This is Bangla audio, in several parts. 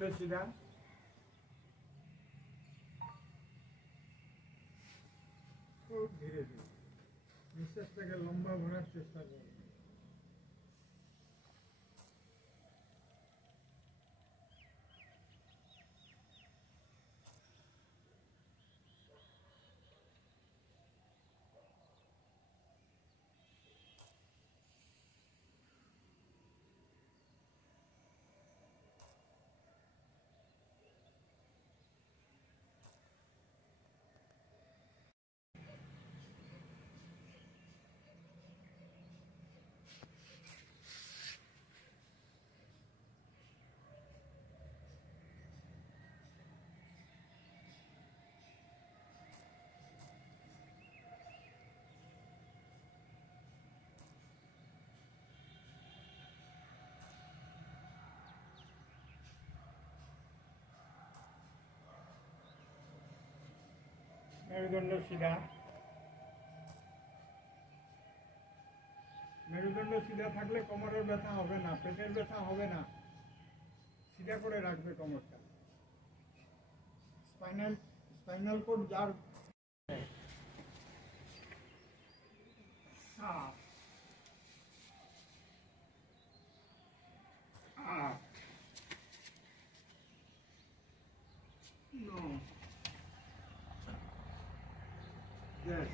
মেরুদণ্ড সিধা। খুব ধীরে ধীরে নিঃশ্বাসটাকে লম্বা ভরার চেষ্টা করুন। মেরুদণ্ড সিধা। মেরুদণ্ড সিধা থাকলে কোমরের ব্যথা হবে না, পেটের ব্যথা হবে না। সিধা করে রাখবে কোমরটা। স্পাইনাল কোড যার সাত, আট, নয়, 10,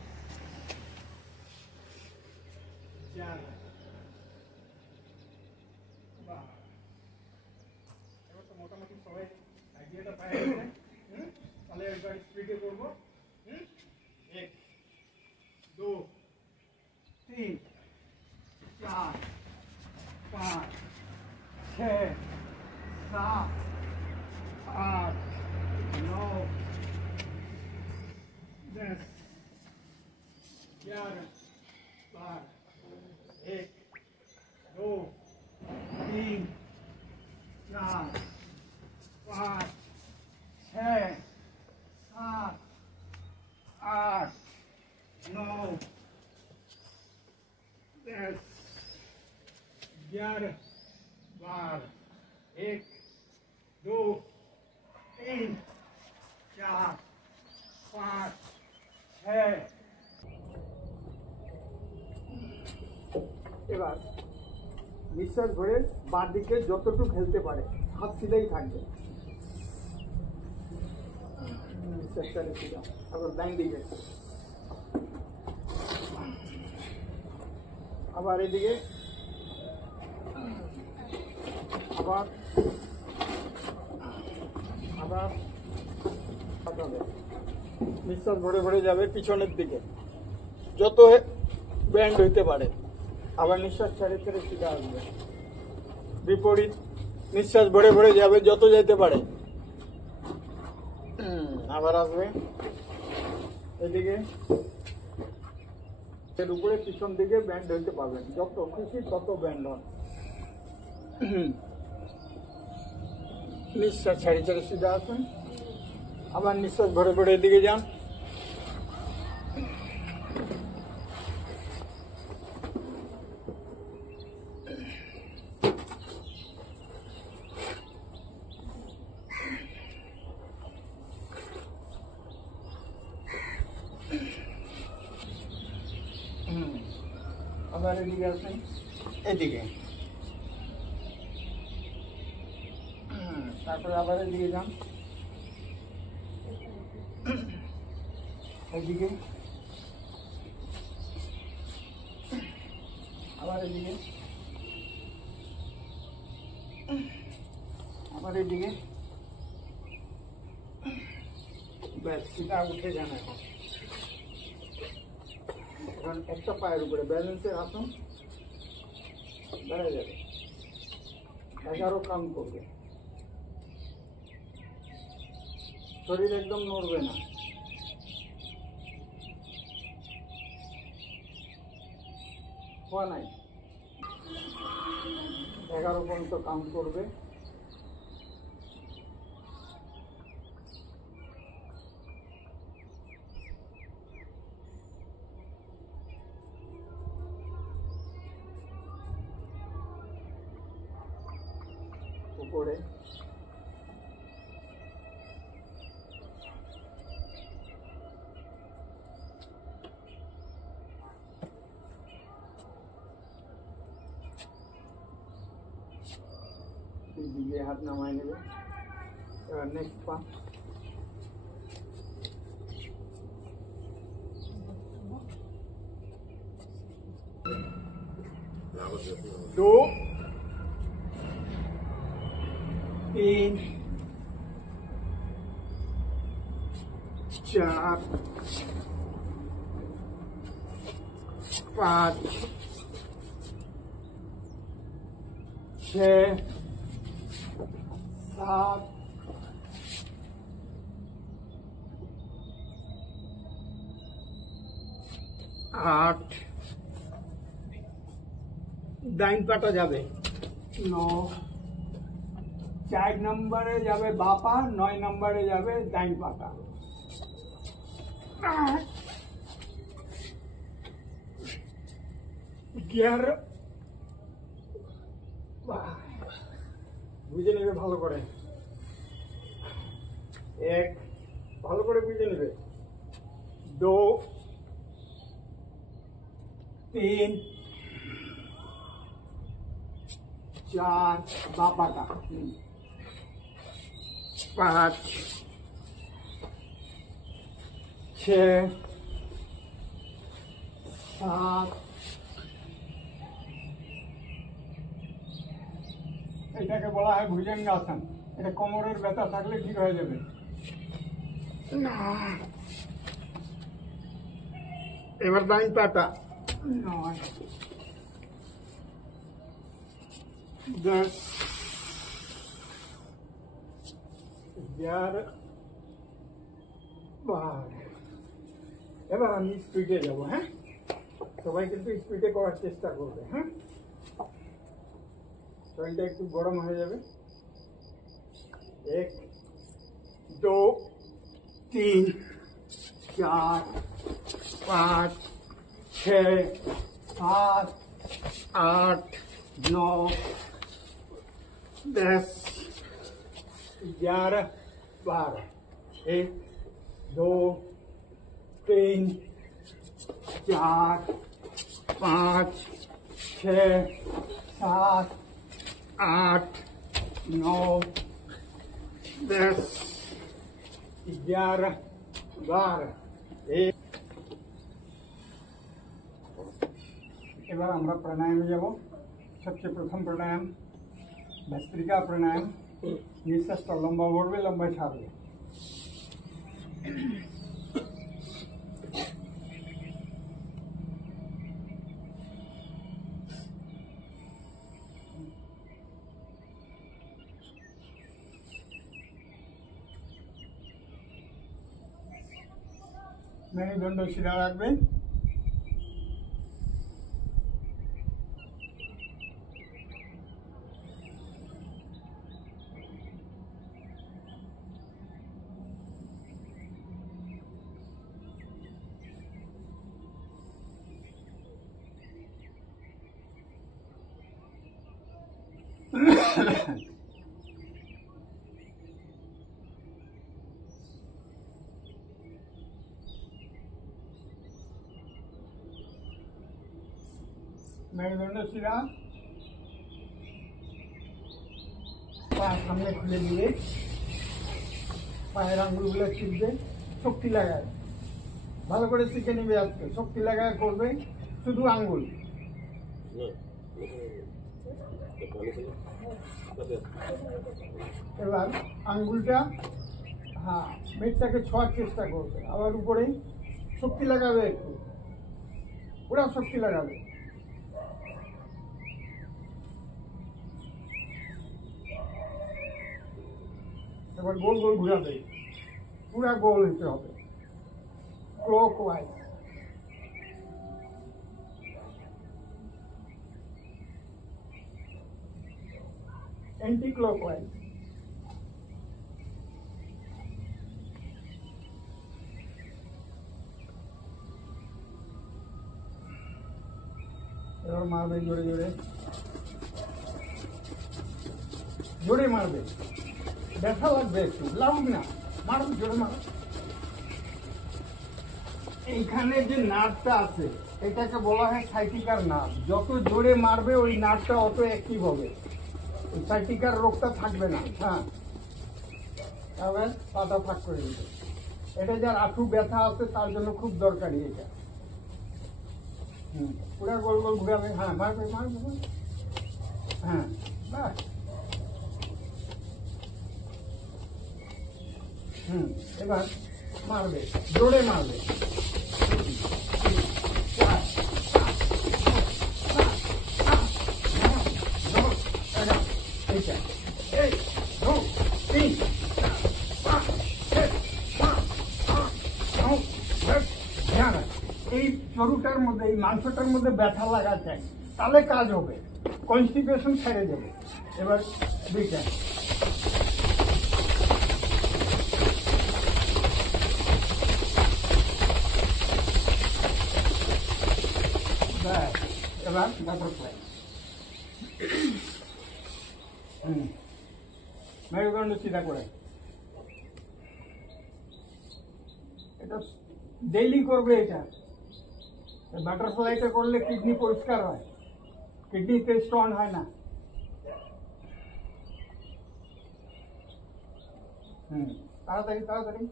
11, 12। এবার তো মোটামুটি সবাই আইডিয়াটা পাই গেছে। তাহলে একবার স্পিডে করবো। 1, 2, 3, 4, 5, 6, 7, 8, 9, 10, 11, 12, 1, 2, 3, 4, 5, 6, 7, 8, 9, 10, 11, 12, 1, 2, 3, 4, 5, 6। এবার নিঃশ্বাস ভরে বাঁ দিকে যতটুকু খেলতে পারে, হাত সিধাই থাকবে। নিঃশ্বাসটা রেখে দাও। আবার ডান দিকে, আবার এদিকে, আবার আবার নিঃশ্বাস ভরে ভরে যাবে পিছনের দিকে, যত ব্যান্ড হইতে পারে। আবার নিঃশ্বাস ছেড়ে ছেড়ে সিধা আসবে। বিপরীত নিঃশ্বাস ভরে ভরে যাবে যত যেতে পারে। আবার আসবে এদিকে, এর উপরে পিছন দিকে ব্যান্ড হইতে পারবেন, যত খুশি তত ব্যান্ড হন। নিঃশ্বাস ছেড়ে ছেড়ে সিধা আসুন। আবার নিঃশ্বাস ভরে ভরে এদিকে যান। আবার এদিকে আসেন, এদিকে, তারপরে আবার এদিকে যান, এদিকে, আবার এদিকে, আবার এদিকে। ব্যাস, সিধা উঠে যান। এখন একটা পায়ের উপরে ব্যালেন্সের আসুন, দাঁড়ায় যাবে। 11 কাউন্ট করবে, শরীর একদম নড়বে না। হওয়া নাই, 11 পর্যন্ত কাউন্ট করবে। উপরে দিকে হাত নামায় নেবে। এবার নেক্সট পা, दो तीन चार पाँच छः सात आठ ডাইন পাটা যাবে 9 4 নম্বরে যাবে বাপা 9 নম্বরে যাবে ডাইন পাটা 11 বুঝে নেবে ভালো করে, এক ভালো করে বুঝে নেবে, 2 3 4 बापाटा 5 6 7 এটাকে বলা হয় ভুজঙ্গাসন। এটা কোমরের ব্যথা থাকলে ঠিক হয়ে যাবে। এবার ডাইন পাটা 9 10 11 12। এবার আমি স্পিডে যাবো। হ্যাঁ, সবাই কিন্তু স্পিডে করার চেষ্টা করবে। হ্যাঁ, শরীরটা একটু গরম হয়ে যাবে। 1 2 3 4 5 6 7 8 9 10 11 12। 1 2 3 4 5 6 7 8 9 10 11 12। এবার আমরা প্রাণায়ামে যাব। সবচেয়ে প্রথম প্রাণায়াম ভস্ত্রিকা প্রাণায়াম। নিঃশ্বাসটা লম্বা পড়বে, লম্বা ছাড়বে। মেরুদণ্ড সিধা রাখবে। মেরুদণ্ড সিধা, পা সামনে খুলে দিয়ে পায়ের আঙ্গুলগুলো ছিপবে, শক্তি লাগায় ভালো করে শিখে নিবে। আজকে শক্তি লাগায় করবে শুধু আঙ্গুল। এবার আঙ্গুলটা হ্যাঁ মেটটাকে ছোঁয়ার চেষ্টা করবে, আবার উপরে শক্তি লাগাবে, একটু পুরা শক্তি লাগাবে। এবার গোল গোল ঘুরাবে, পুরা গোল হতে হবে, ক্লকওয়াইজ। Anti clockwise. এবার মারবে জোরে জোরে, জোরে মারবে, ব্যথা লাগবে একটু, লাউড না, মারবে জোরে মারবে। এইখানে যে নার্ভটা আছে এটাকে বলা হয় সাইটিকার নার্ভ। যত জোরে মারবে ওই নার্ভটা অত অ্যাক্টিভ হবে। সাইটিকার রোগটা থাকবে না। হ্যাঁ, তাহলে পাটা ফাঁক করে দিবে। এটা যার আঁঠু ব্যথা আছে তার জন্য খুব দরকারি এটা। পুরা গোল গোল ঘুরাবে। হ্যাঁ, মারবে মারবে মারবে। হ্যাঁ, বাস। এবার মারবে, জোরে মারবে। এই চরুটার মধ্যে, এই মাংসটার মধ্যে ব্যথা লাগাচ্ছে, তাহলে কাজ হবে, কনস্টিপেশন ছেড়ে যাবে। এবার দুইটা এবার বাটারফ্লাই। মেরুদণ্ড সিধা করে। এটা ডেইলি করবে। এটা বাটারফ্লাইটা করলে কিডনি পরিষ্কার হয়, কিডনিতে স্টোন হয় না। তাড়াতাড়ি তাড়াতাড়ি।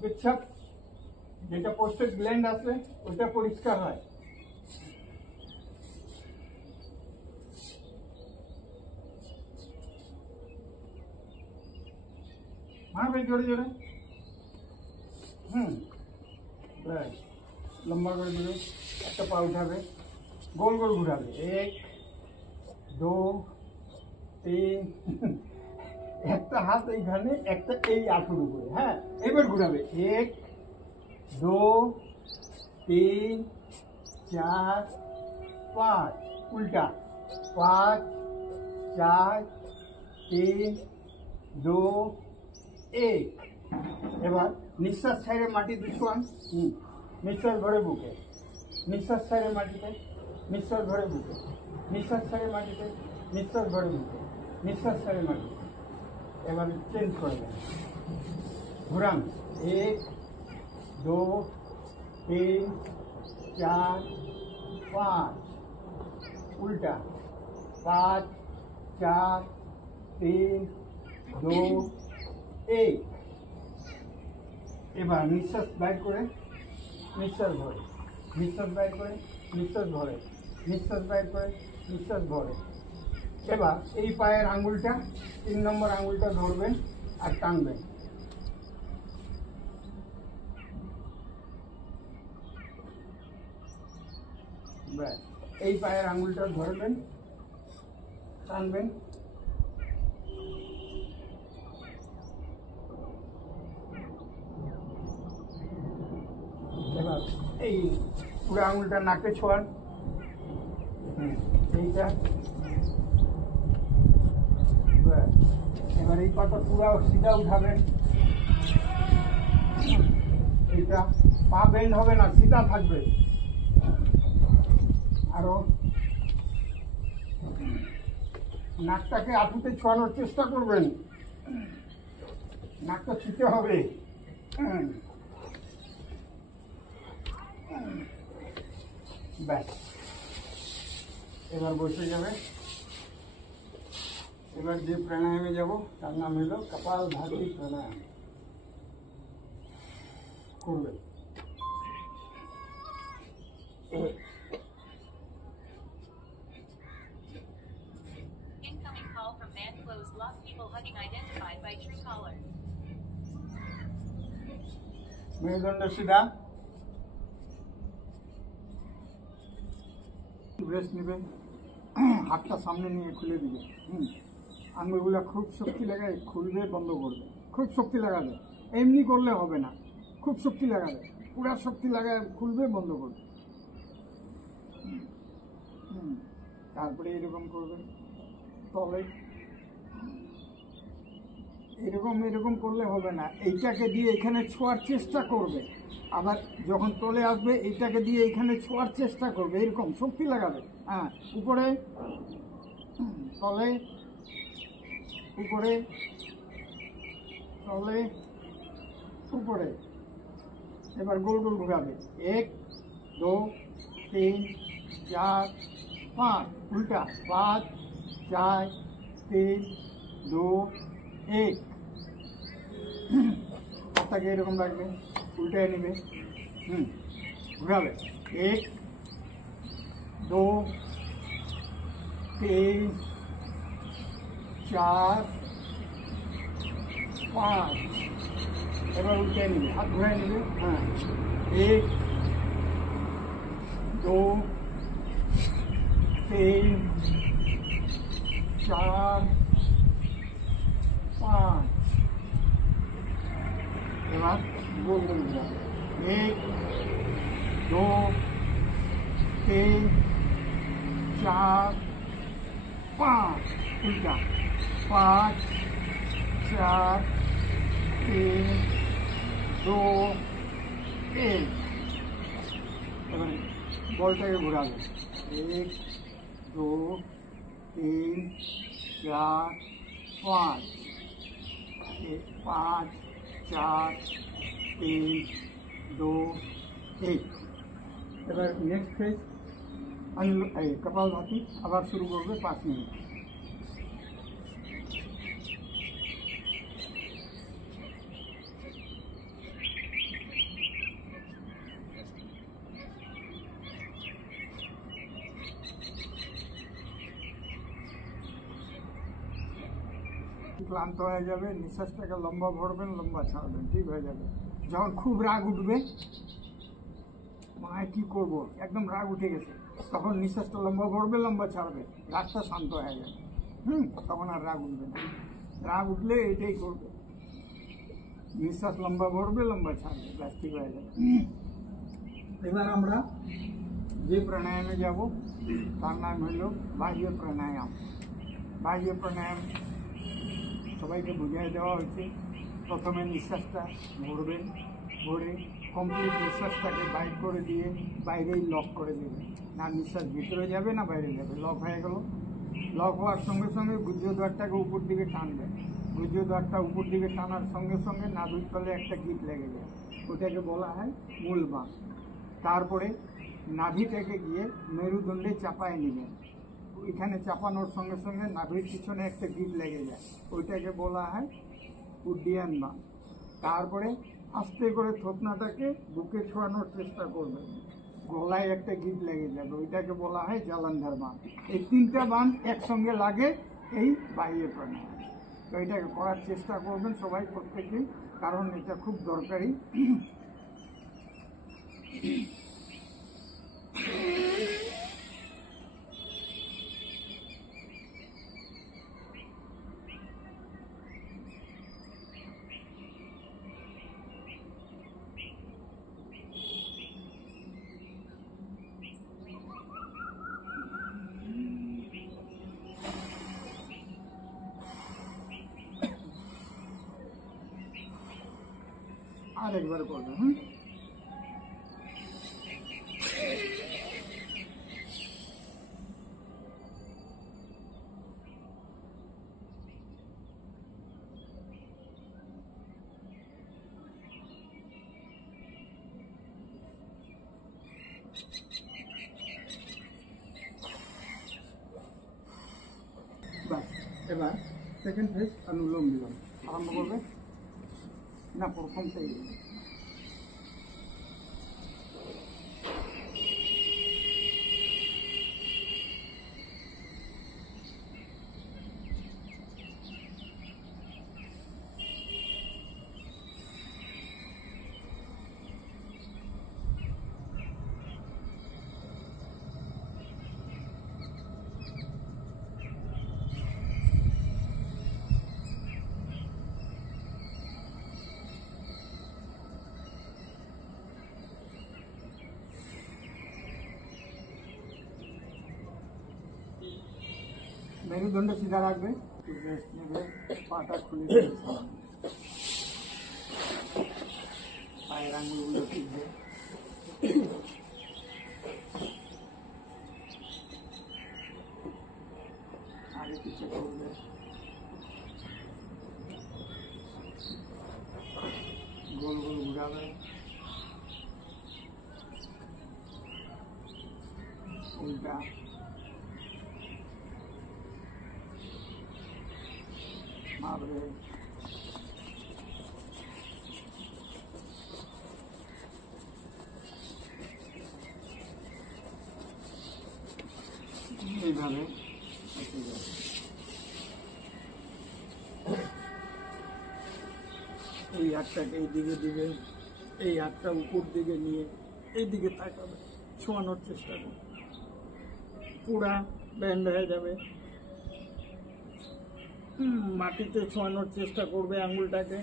পেচ্ছাপ, যেটা পোস্টেড গ্ল্যান্ড আছে ওটা পরিষ্কার হয়। মারবে জোরে জোরে। লম্বা করে দিবে, একটা পা উঠাবে, গোল গোল ঘুরাবে। 1 2 3। একটা হাত এইখানে, একটা এই আঁঠুর উপরে। হ্যাঁ, এবার ঘুরাবে। 1 2 3 4 5। উল্টা 5 4 3 2 1। এবার নিঃশ্বাস ছাড়ে মাটিতে শোয়ান। নিঃশ্বাস ভরে বুকে, নিঃশ্বাস ছাড়ে মাটিতে, নিঃশ্বাস ভরে বুকে, নিঃশ্বাস ছাড়ে মাটিতে, নিঃশ্বাস ভরে বুকে, নিঃশ্বাস ছাড়ে মাটিতে। এবার চেঞ্জ করে দেন, ঘুরান। 1 2 3 4 5। উল্টা 5 4 3 2 1। এবার নিঃশ্বাস বাইর করে, নিঃশ্বাস ভরে, নিঃশ্বাস বাইর করে, নিঃশ্বাস ভরে, নিঃশ্বাস বাইর করে, নিঃশ্বাস ভরে। এবার এই পায়ের আঙ্গুলটা, 3 নম্বর আঙ্গুলটা ধরবেন আর টানবেন। ব্যাস, এই পায়ের আঙ্গুলটা ধরবেন, টানবেন। এবার এই পুরো আঙুলটা নাকে ছোঁয়ান। এইটা এবার এই পাটা পুরো সিধা উঠাবেন। এইটা পা বেন্ড হবে না, সিধা থাকবে। আরো নাকটাকে আঁটুতে ছোঁয়ানোর চেষ্টা করবেন, নাকটা ছুঁতে হবে। ব্যাস, এবার বসে যাবে। এবার যে প্রাণায়ামে যাব তার নাম হলো কপালভাতি প্রাণায়াম। করবে Incoming call from man closed. Lost people hugging identified by Truecaller. মেরুদণ্ড সিধা, রেস্ট নেবে। হাতটা সামনে নিয়ে খুলে দিবে। আঙুলগুলো খুব শক্তি লাগায় খুলবে, বন্ধ করবে। খুব শক্তি লাগাবে, এমনি করলে হবে না। খুব শক্তি লাগাবে, পুরা শক্তি লাগায় খুলবে, বন্ধ করবে। তারপরে এরকম করবে, তলে এরকম এরকম করলে হবে না। এইটাকে দিয়ে এখানে ছোঁয়ার চেষ্টা করবে, আবার যখন তলে আসবে এইটাকে দিয়ে এখানে ছোঁয়ার চেষ্টা করবে। এরকম শক্তি লাগাবে। হ্যাঁ, উপরে তলে, উপরে তলে, উপরে। এবার গোল গোল ঘুরাবে। 1 2 3 4 5। উল্টা 5 4 तीन दो एक হাতটাকে এরকম রাখবে উল্টে নেবে ঘুরাবে एक दो तीन चार पाँच এবার উল্টে নেবে হাত ঘুরাই নেবে হ্যাঁ एक दो तीन चार पाँच एबार गोल गोल घुराবে एक दो तीन चार पाँच उल्टा पाँच चार तीन दो एक এবারে বলটাকে ঘোরাবে एक दो तीन चार पाँच पाँच चार तीन दो एक এবার নেক্সট ফেজ কপালভাতি আবার শুরু করবে 5 মিনিট ক্লান্ত হয়ে যাবে নিঃশ্বাসটাকে লম্বা ভরবেন লম্বা ছাড়বেন ঠিক হয়ে যাবে যখন খুব রাগ উঠবে মায় কি করব একদম রাগ উঠে গেছে তখন নিঃশ্বাসটা লম্বা ভরবে লম্বা ছাড়বে রাগটা শান্ত হয়ে যাবে তখন আর রাগ উঠবে না রাগ উঠলে এটাই করবে নিঃশ্বাস লম্বা ভরবে লম্বা ছাড়বে ব্যাস ঠিক হয়ে যাবে এবার আমরা যে প্রাণায়ামে যাব তার নাম হলো বাহ্য প্রাণায়াম বাহ্য প্রাণায়াম সবাইকে বুঝিয়ে দেওয়া হয়েছে প্রথমে নিঃশ্বাসটা ভরবেন ভরে কমপ্লিট নিঃশ্বাসটাকে বাইর করে দিয়ে বাইরেই লক করে দেবে না নিঃশ্বাস ভিতরে যাবে না বাইরে যাবে লক হয়ে গেল লক হওয়ার সঙ্গে সঙ্গে গুহ্যদ্বারটাকে উপর দিকে টানবে গুহ্যদ্বারটা উপর দিকে টানার সঙ্গে সঙ্গে নাভির তলে একটা গিট লেগে যায় ওটাকে বলা হয় মূল বাঁক তারপরে নাভিটাকে গিয়ে মেরুদণ্ডে চাপায় নেবেন এখানে চাপানোর সঙ্গে সঙ্গে নাভির পিছনে একটা গিট লেগে যায় ওইটাকে বলা হয় উড্ডিয়ান বাঁক তারপরে আস্তে করে থতনাটাকে বুকে ছোঁয়ানোর চেষ্টা করবেন গলায় একটা গিট লেগে যাবে ওইটাকে বলা হয় জালান্ধার বাঁক এই তিনটা বাঁক একসঙ্গে লাগে এই বাহ্য প্রাণায়াম তো এটাকে করার চেষ্টা করবেন সবাই প্রত্যেকেই কারণ এটা খুব দরকারি আরেকবার করবেন বাস এবার সেকেন্ড ফেজ অনুলোম বিলোম আরম্ভ করবে না প্রথমটাই মেরুদণ্ড সিধা রাখবে রেস্ট নেবে পাটা খুলে দেবে পায়ের আঙুলগুলো টিপবে আগে পিছিয়ে করবে গোল গোল ঘুরাবে উল্টা বাপরে। এইভাবে এই হাতটাকে এই দিকে দিবে, এই হাতটা উপর দিকে নিয়ে এই দিকে তাকাবে, ছোঁয়ানোর চেষ্টা করবে, পুরা ব্যান্ড হয়ে যাবে। মাটিতে ছোঁয়ানোর চেষ্টা করবে আঙ্গুলটাকে,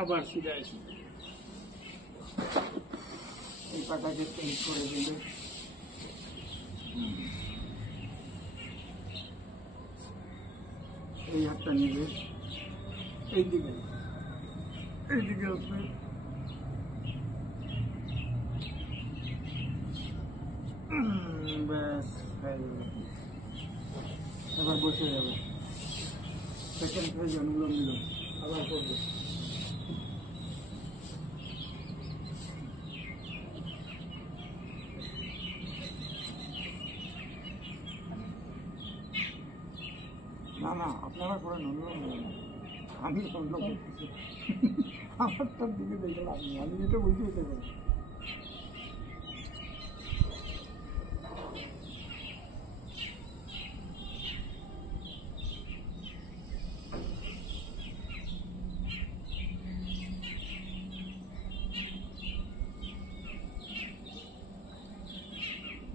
আবার সিধায় সিধে এই পাটাকে চেঞ্জ করে দেবে। এই হাতটা নেবে, এইদিকে এইদিকে আসবে, ব্যাস হয়ে যাবে। এবার বসে যাবে, সেকেন্ড ফেজ অনুলোম বিলোম আবার করবে। না না, আপনারা করেন অনুলোম বিলোম, আমি অন্য করতেছি। আমারটার দিকে দেখে লাভ নেই, আমি যেটা বুঝি এটা করি।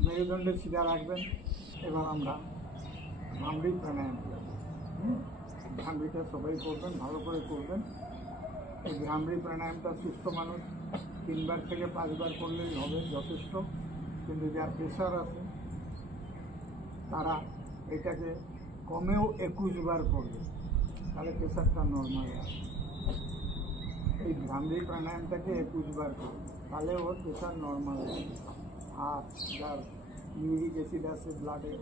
মেরুদণ্ডে সিধা রাখবেন। এবার আমরা ভ্রামরী প্রাণায়াম করব। ভ্রামরীটা সবাই করবেন, ভালো করে করবেন। এই ভ্রামরী প্রাণায়ামটা সুস্থ মানুষ 3 থেকে 5 করলেই হবে, যথেষ্ট। কিন্তু যার প্রেশার আছে তারা এটাকে কমেও 21 করবে, তাহলে প্রেশারটা নর্মাল আসবে। এই ভ্রামরী প্রাণায়ামটাকে 21 করবে, তাহলে ওর প্রেশার নর্মাল আসবে। আর যার ইউরিক অ্যাসিড আছে, ব্লাডে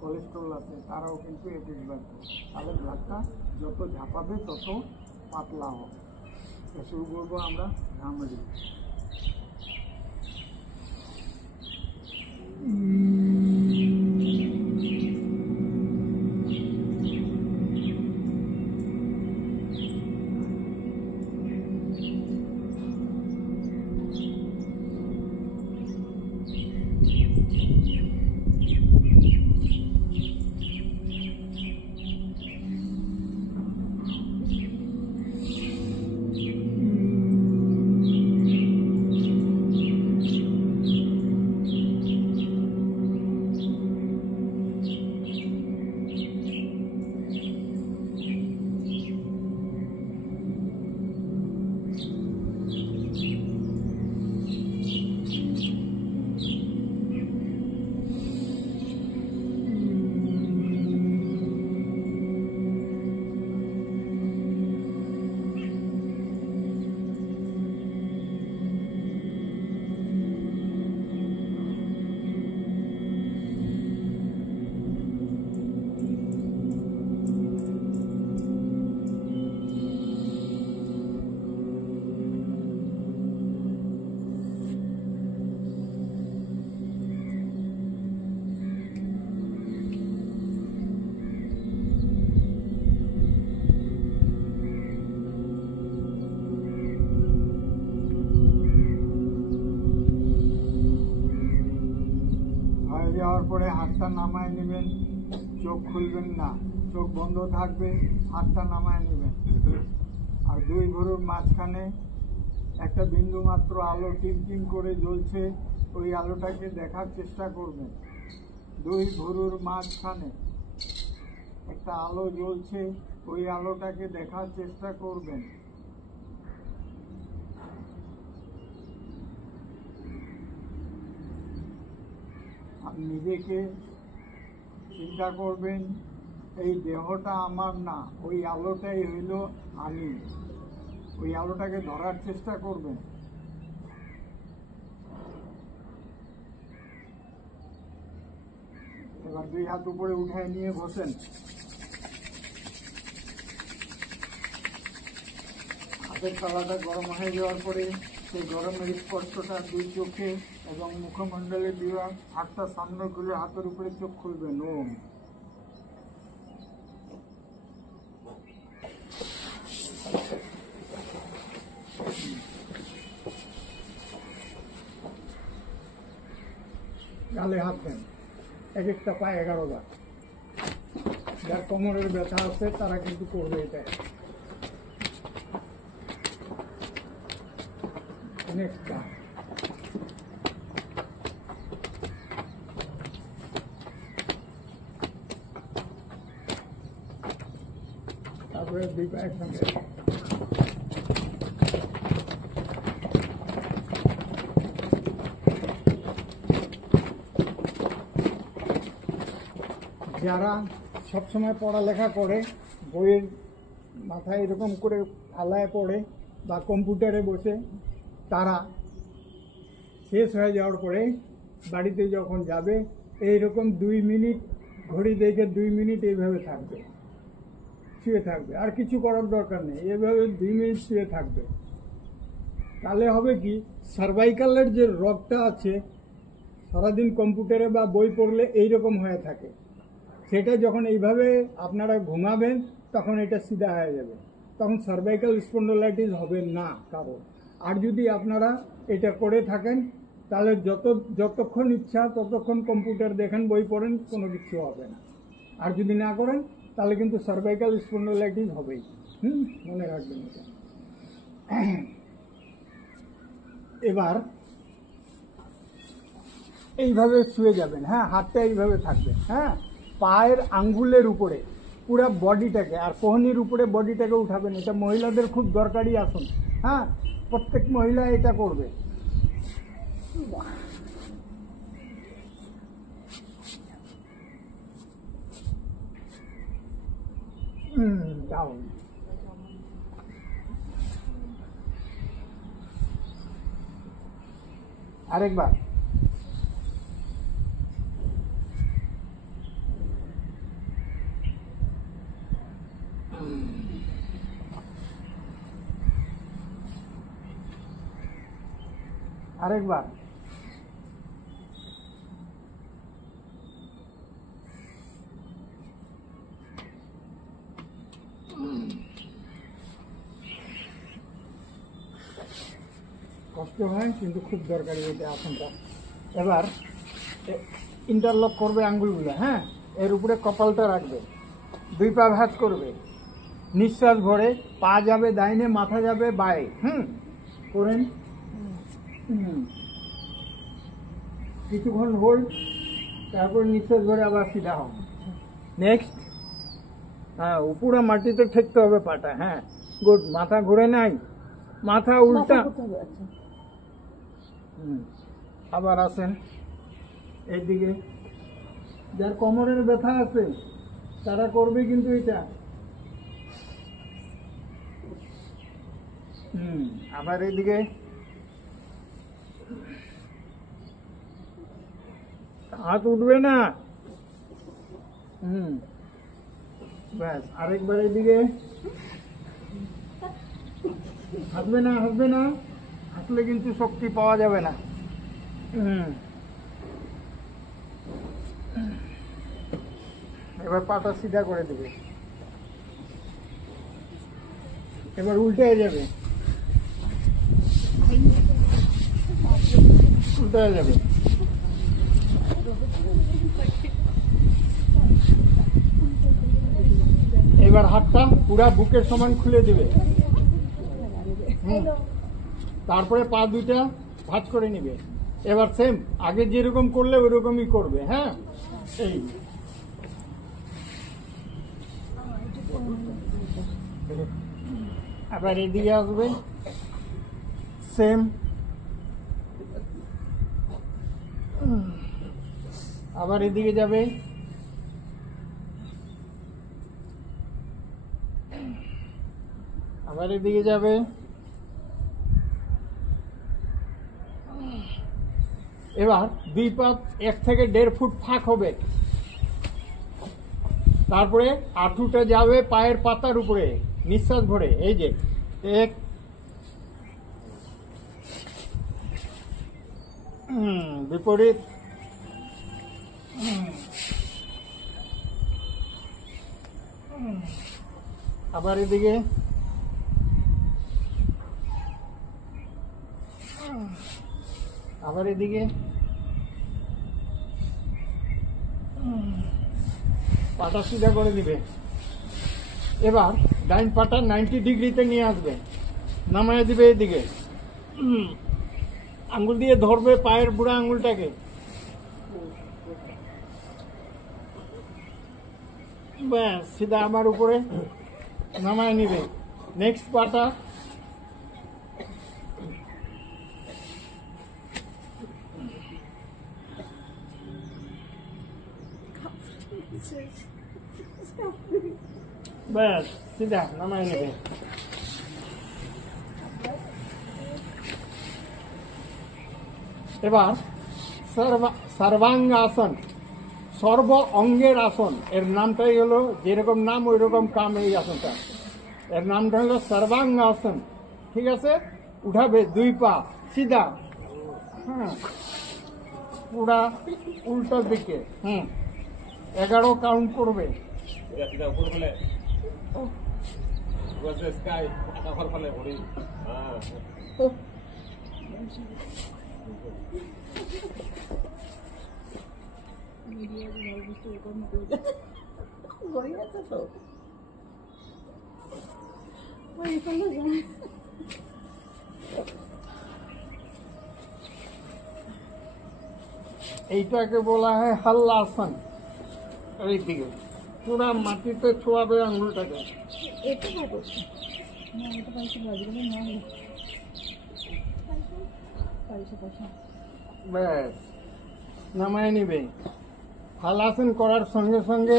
কোলেস্ট্রল আছে, তারাও কিন্তু 21 করবে, তাহলে ব্লাডটা যত ঝাঁপাবে তত পাতলা হবে। তো শুরু করবো আমরা ভ্রামরী। যাওয়ার পরে হাতটা নামায় নেবেন, চোখ খুলবেন না, চোখ বন্ধ থাকবে, হাতটা নামায় নেবেন। আর 2 ভুরুর মাঝখানে একটা বিন্দু মাত্র আলো টিমটিম করে জ্বলছে, ওই আলোটাকে দেখার চেষ্টা করবেন। 2 ভুরুর মাঝখানে একটা আলো জ্বলছে, ওই আলোটাকে দেখার চেষ্টা করবেন। আর নিজেকে চিন্তা করবেন, এই দেহটা আমার না, ওই আলোটাই হইল আমি। ওই আলোটাকে ধরার চেষ্টা করবেন। এবার 2 হাত উপরে উঠায় নিয়ে বসেন। হাতের তালাটা গরম হয়ে যাওয়ার পরে সেই গরমের স্পর্শটা 2 চোখে এবং মুখমণ্ডলে দেওয়া, হাতটা সামনে খুলে হাতের উপরে চোখ খুলবেন। ওম। গালে হাত দেন, এক একটা পায়ে 11 বার। যার কোমরের ব্যথা আছে তারা কিন্তু করবে এটা। নেক্সট পা, তারপরে 2 পায়ের সঙ্গে। যারা সবসময় পড়ালেখা করে, বইয়ের মাথায় এরকম করে আলায় পড়ে বা কম্পিউটারে বসে, তারা শেষ হয়ে যাওয়ার পরে বাড়িতে যখন যাবে এইরকম 2 মিনিট ঘড়ি দেখে 2 মিনিট এইভাবে থাকবে, শুয়ে থাকবে, আর কিছু করার দরকার নেই। এইভাবে 2 মিনিট শুয়ে থাকবে। তাহলে হবে কি, সার্ভাইকালের যে রগটা আছে, সারাদিন কম্পিউটারে বা বই পড়লে এইরকম হয়ে থাকে, সেটা যখন এইভাবে আপনারা ঘুমাবেন তখন এটা সিধা হয়ে যাবে, তখন সার্ভাইকাল স্পন্ডোলাইটিস হবে না কারো। আর যদি আপনারা এটা করে থাকেন তাহলে যতক্ষণ ইচ্ছা ততক্ষণ কম্পিউটার দেখেন, বই পড়েন, কোনো কিছু হবে না। আর যদি না করেন তাহলে কিন্তু সার্ভাইকাল স্পন্ডোলাইটিস হবেই। মনে রাখবেন এটা। এবার এইভাবে শুয়ে যাবেন, হ্যাঁ, হাতটা এইভাবে থাকবে, হ্যাঁ, পায়ের আঙ্গুলের উপরে পুরো বডিটাকে, আর কোহনির উপরে বডিটাকে উঠাবেন। এটা মহিলাদের খুব দরকারি আসন, হ্যাঁ, প্রত্যেক মহিলা এটা করবে। ডাউন। আরেকবার। আরেকবার। কষ্ট হয় কিন্তু খুব দরকারি এটা আসনটা। এবার ইন্টারলক করবে আঙ্গুলগুলো, হ্যাঁ, এর উপরে কপালটা রাখবে, 2 পা ভাঁজ করবে, নিঃশ্বাস ভরে পা যাবে ডাইনে, মাথা যাবে বায়ে, করেন। কিছুক্ষণ হোল্ড, তারপর নিঃশ্বাস ভরে আবার সিধা হন। নেক্সট, হ্যাঁ, উপরে মাটিতে ঠেকতে হবে পাটা, হ্যাঁ, গুড। মাথা ঘুরে নাই, মাথা উল্টা। আবার আসেন এইদিকে। যার কোমরের ব্যথা আছে তারা করবে কিন্তু এটা। আবার এইদিকে। হাত উঠবে না। ব্যাস, আরেকবার এইদিকে। হাসবে না, হাসবে না, হাসলে কিন্তু শক্তি পাওয়া যাবে না। এবার পাটা সিধা করে দেবে, এবার উল্টে যাবে, উল্টে যাবে। এবার হাতটা পুরা বুকের সমান খুলে দেবে, তারপরে পা 2টা ভাঁজ করে নিবে। এবার সেম আগে যেরকম করলে ওইরকমই করবে, হ্যাঁ। এই আবার এদিকে আসবে, সেম। আবার এদিকে যাবে, আবার এদিকে যাবে। এবার 2 পা 1 থেকে 1.5 ফুট ফাঁক হবে, তারপরে হাঁটুটা যাবে পায়ের পাতার উপরে, নিঃশ্বাস ভরে। এই যে 1, বিপরীত, আবার এদিকে, আবার এদিকে, পাটা সিধা করে দিবে। এবার ডাইন পাটা 90 ডিগ্রিতে নিয়ে আসবে, নামায় দিবে এদিকে। আঙ্গুল দিয়ে ধরবে পায়ের বুড়া আঙ্গুলটাকে, ব্যাস সিধা আমার উপরে নামায় নিবে। নেক্সট পাটা ব্যাস সিধা নামায় নেবে। এবার সর্বাঙ্গাসন, সর্ব অঙ্গের আসন। এর নামটাই হলো, যেরকম নাম ওই রকম কাম এই আসনটা। এর নামটা হলো সর্বাঙ্গাসন। ঠিক আছে, উঠাবে 2 পা সিধা, হ্যাঁ, পুরা উল্টো দিকে। 11 কাউন্ট করবে। এইটাকে বলা হয় হাল্লাসন। এই দিকে পুরা মাটিতে ছোঁয়াবে আঙ্গুলটাকে। ব্যাস নামায় নিবে। হালাসন করার সঙ্গে সঙ্গে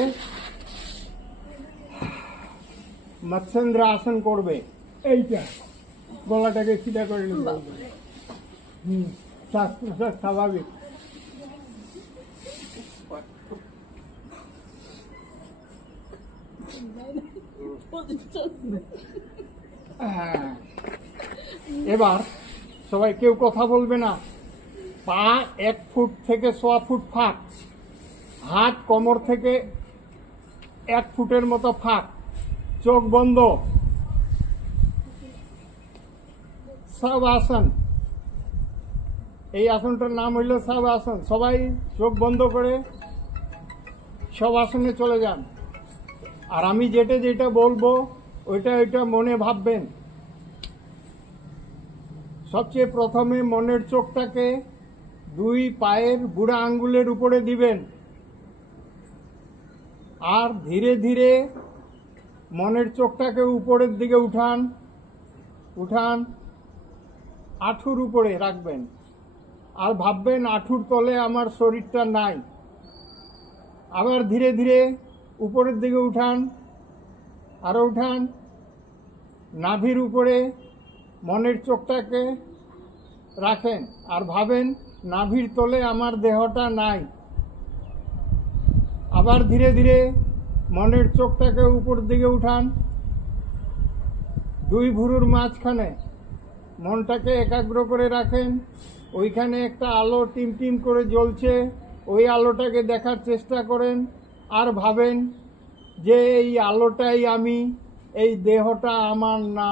মৎস্যেন্দ্র আসন করবে। এইটা গলাটাকে সিধা করে নিবে। শ্বাস প্রশ্বাস স্বাভাবিক। এবার সবাই কেউ কথা বলবে না। পা 1 ফুট থেকে 1.25 ফুট ফাঁক, হাত কোমর থেকে 1 ফুটের মতো ফাঁক, চোখ বন্ধ। সব আসন, এই আসনটার নাম হইল সব আসন। সবাই চোখ বন্ধ করে সব আসনে চলে যান। আর আমি যেটা যেটা বলবো ওইটা ওইটা মনে ভাববেন। সবচেয়ে প্রথমে মনের চোখটাকে 2 পায়ের বুড়া আঙ্গুলের উপরে দিবেন, আর ধীরে ধীরে মনের চোখটাকে উপরের দিকে উঠান, আঁঠুর উপরে রাখবেন। আর ভাববেন আঁঠুর তলে আমার শরীরটা নাই। আবার ধীরে ধীরে উপরের দিকে উঠান, আরো উঠান। নাভির উপরে মনের চোখটাকে রাখেন আর ভাবেন নাভির তলে আমার দেহটা নাই। আবার ধীরে ধীরে মনের চোখটাকে উপর দিকে উঠান। 2 ভুরুর মাঝখানে মনটাকে একাগ্র করে রাখেন। ওইখানে একটা আলো টিম টিম করে জ্বলছে, ওই আলোটাকে দেখার চেষ্টা করেন। আর ভাবেন যে এই আলোটাই আমি, এই দেহটা আমার না।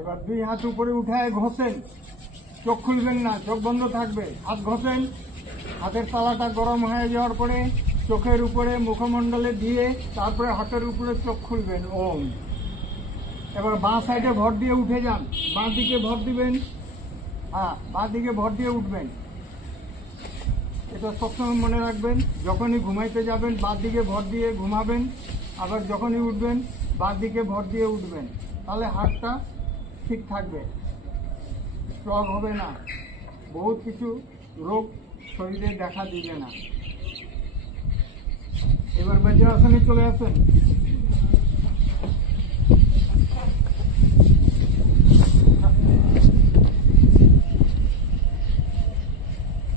এবার 2 হাত উপরে উঠায় ঘষেন, চোখ খুলবেন না, চোখ বন্ধ থাকবে। হাত ঘষেন, হাতের তালাটা গরম হয়ে যাওয়ার পরে চোখের উপরে মুখমণ্ডলে দিয়ে তারপরে হাতের উপরে চোখ খুলবেন। ওম। এবার বাঁ সাইডে ভর দিয়ে উঠে যান, বাঁ দিকে ভর দিবেন। হ্যাঁ, বাঁ দিকে ভর দিয়ে উঠবেন। এটা সবসময় মনে রাখবেন। যখনই ঘুমাইতে যাবেন বাঁ দিকে ভর দিয়ে ঘুমাবেন, আবার যখনই উঠবেন বাঁ দিকে ভর দিয়ে উঠবেন। তাহলে হাতটা ঠিক থাকবে, স্ট্রক হবে না, বহুত কিছু রোগ শরীরে দেখা দিবে না। এবার বজ্রাসনে চলে আসেন।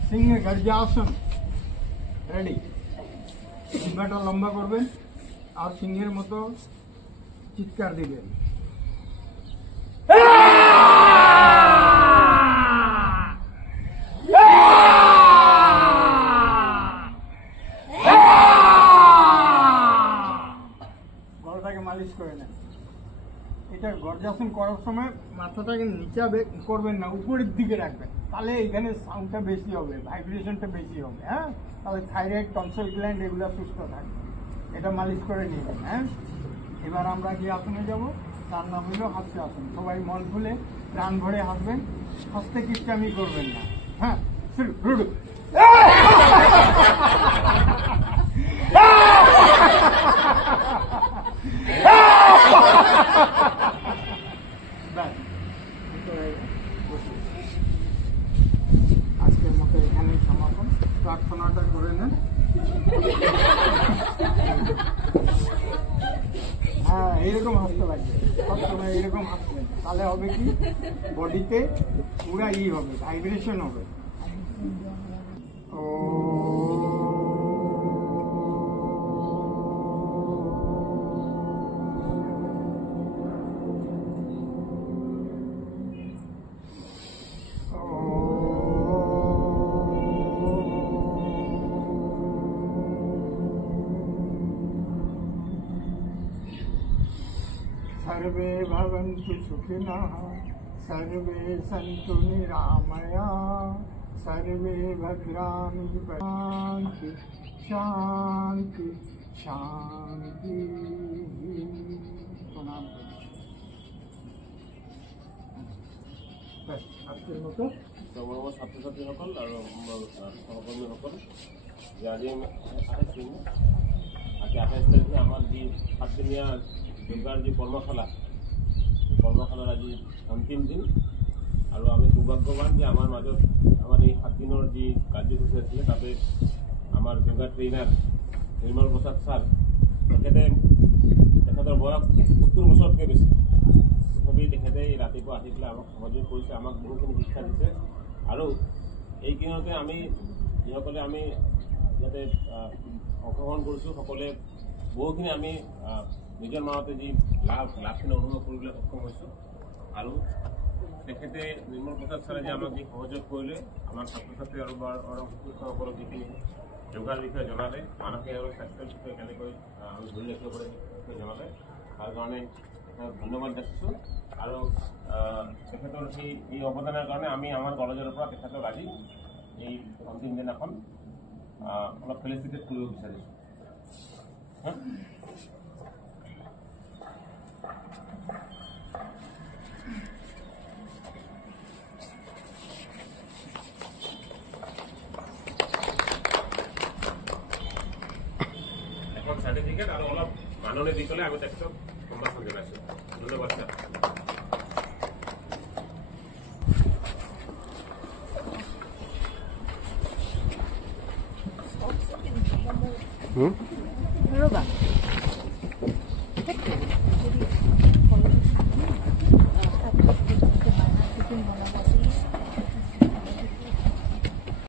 সিংহ গর্জাসন রেডি। জিহ্বাটা লম্বা করবেন আর সিংহের মতো চিৎকার দিবেন। গলাটাকে মালিশ করে নেন। এটা গর্জাসন করার সময় মাথাটাকে নিচে করবেন না, উপরের দিকে রাখবেন, তাহলে এখানে সাউন্ডটা বেশি হবে, ভাইব্রেশনটা বেশি হবে। হ্যাঁ, তাহলে থাইরয়েড, টনসিল গ্ল্যান্ড এগুলো সুস্থ থাকবে। এটা মালিশ করে নেবেন। হ্যাঁ, এবার আমরা যে আসনে যাব তার নাম হলো হাস্য আসন। সবাই মন খুলে প্রাণ ভরে হাসবেন, হাসতে কিচ্ছামি করবেন না। হ্যাঁ, শুরু রুডু। আজকের মতো এখানেই সমাপন। প্রার্থনাটা করে নেন। হ্যাঁ, এইরকম হাসতে লাগবে, সবসময় এইরকম হাসবেন, তাহলে হবে কি বডিতে পুরা হবে, ভাইব্রেশন হবে। सर्वे भवन्तु सुखिनः, सर्वे सन्तु निरामया, सर्वे भद्राणि पश्यन्तु। शांति शांति। प्रणाम। আজকের মতো সমগ্ৰ ছাত্ৰ-ছাত্ৰীসকল আৰু সহকৰ্মীসকল, যে আজি 28 তাৰিখে আমাৰ যি 7দিনীয়া যোগাৰ যি কৰ্মশালাৰ আজি অন্তিম দিন। আৰু আমি সৌভাগ্যৱান যে আমাৰ মাজত আমাৰ এই 7 দিনৰ যি কাৰ্যসূচী আছিলে তাতে আমাৰ যোগা ট্ৰেইনাৰ নিৰ্মল প্ৰসাদ ছাৰ, তেখেতৰ বয়স 70 বছৰতকৈ বেছি। তথাপি তেখেতে ৰাতিপুৱা আহি পেলাই আমাক সহযোগ কৰিছে, আমাক বহুখিনি শিক্ষা দিছে। আৰু এইকেইদিনতে আমি যিসকলে আমি ইয়াতে অংশগ্ৰহণ কৰিছোঁ সকলোৱে বহুখিনি আমি নিজৰ মাজতে যি লাভখিনি অনুভৱ কৰিবলৈ সক্ষম হৈছোঁ। আৰু তেখেতে নিৰ্মল প্ৰসাদ ছাৰে যে আমাক যি সহযোগ কৰিলে, আমাৰ ছাত্ৰ ছাত্ৰী আৰু শিক্ষকসকলক যিখিনি যোগাৰ বিষয়ে জনালে, মানসিক আৰু স্বাস্থ্যৰ বিষয়ে কেনেকৈ আমি ধৰি ৰাখিব পাৰে সেই জনালে, তাৰ কাৰণে ধন্যবাদ যাচিছোঁ। আৰু তেখেতৰ এই অৱদানৰ কাৰণে আমি আমাৰ কলেজৰ পৰা তেখেতক আজি এই অন্তিম দিনাখন অলপ ফেলিচিটেট কৰিব বিচাৰিছোঁ। এখন চাৰ্টিফিকেট আৰু অলপ মাননি দি পেলাই আমি তেখেতক সম্ভাষণ জনাইছোঁ। ধন্যবাদ ছাৰ। ৰ'বা